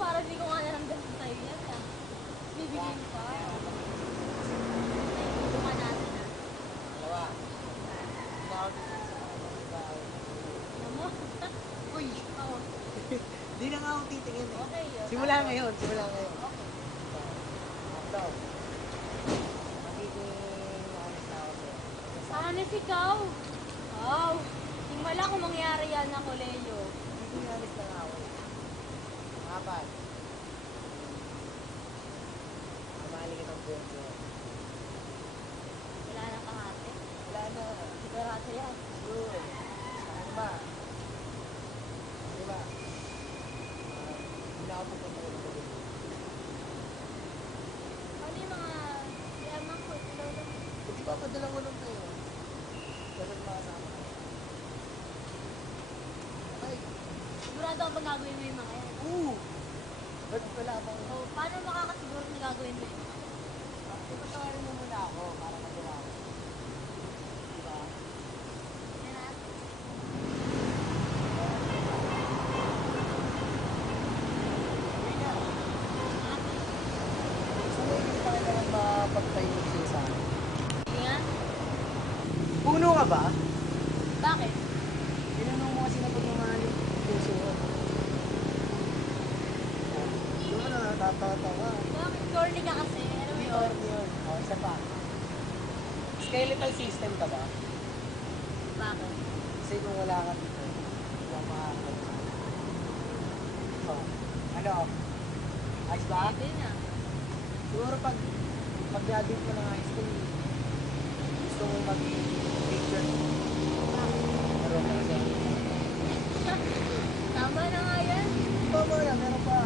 parang hindi ko nga naramdaman sa'yo yan ah. Bibigyan pa. Buka natin ah. Dalawa. Hindi ako titigil sa mga babae. Alam mo? Uy! Oo. Di na nga ako titingin eh. Okay yun. Simula ngayon, simula ngayon. Okay. Ito. Magiging honest na ako sa'yo. Honest ikaw? Wow. Himala kung mangyari yan ako, Leo. Magiging honest na nga ako eh. Apat. Mamali kitang buong buhay. Wala nang kahate. Wala na. Sigurado yan. Sure. Ano ba? Di ba? Hindi na ako pupunta ulit ulit. Ano yung mga yamang ko? Lolo? Hindi pa padala ko lang kayo. Dapat makasama ka. Ay! Sigurado ka ba gagawin mo yung mga yan? Oo! Ba't wala bang... So, paano makakasiguro na gagawin mo yun? Ipatawarin mo muna ako para madala ako. Diba? Yan na. Uwi na. Gusto mo hindi pa kailangan mapagtayo sa'yo sa akin? Sige nga. Puno ka ba? Bakit? Tinanong mo kasi na pagmamahal yung puso ko. Doon na, natatawa. Bakit? Corny ka kasi. Ano mo yun? Yun. O, isa pa. Skeletal system ka ba? Bakit? Kasi kung wala ka dito, hindi ka makakalaman. So, ano? Ayos ba? Pwede na. Siguro pag-graduate mo ng high school, gusto mo maging teacher. Meron ka kasi. Tama na nga yan. Tama na, meron pa.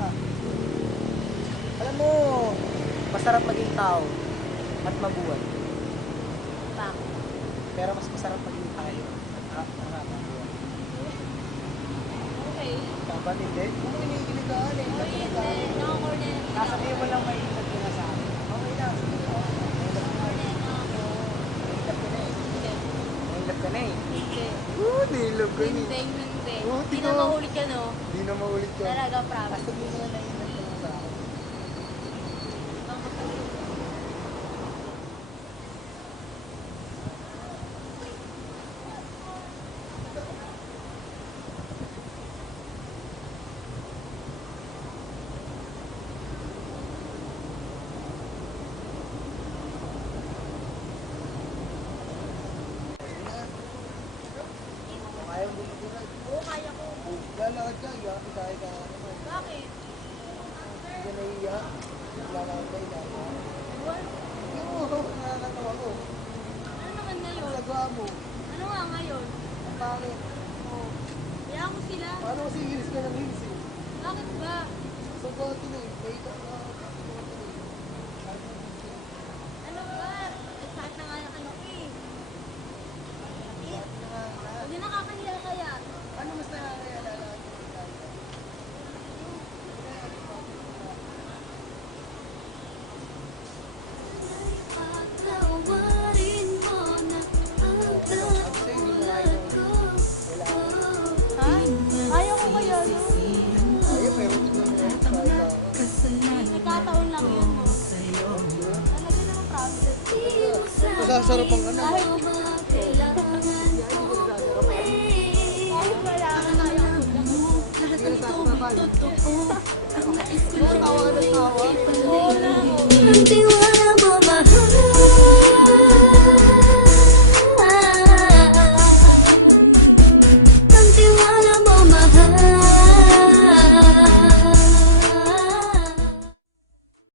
Alam mo, masarap maging tao at mabuhay. Bakit? Pero mas masarap maging tayo at mabuhay. Okay. Dapat hindi. Kung kinikilig ka, Uy, hindi. Nakakorny na. Sasabihin mo lang may ilag ka na sa akin. Okay na, sige. Nakakorny na ako. Nailap ka na eh. Hindi. Nailap ka na eh. Hindi. Nailap Hindi, hindi. Oh, Hindi tingnan na mo. mahuli ka, no? Hindi na maulit ka. Talaga, promise. Sasabihin mo na nailap ka na sa akin. Ibang masabi. Kung ayaw mo mag-urad, Oo, kaya ko. lalakad ka, ikakay ka naman. Bakit? Hindi ka nahiya. Lalakad ka, ikakay ka. What? Oo, nakakatawa ko. Ano naman Ang ngayon? sagwa mo. Ano nga ngayon? Ang pangit. Oh. Kaya ko sila. Paano kasi hilis ka ng hilis eh? Bakit ba? Sagwa ito na eh. May ka na. Ano ba? Ay, sakit na nga ng ano ko eh. Sakit. Hindi nakakahiya kaya. Ano mas nakakaya lalakad ka? Patawarin mo na ang katulad ko. Ha? Ayaw ko kaya, no? Ayaw, pero tignan mo yan. Nagkataon lang yun, no? Talaga naman promise. Masasarap ang ano. Kahit wala ka na kaya ko lang. Hindi ka nasasarapan. Totoo ang nais ko Tawa ka ng tawa. Oo na ako. ng tiwala.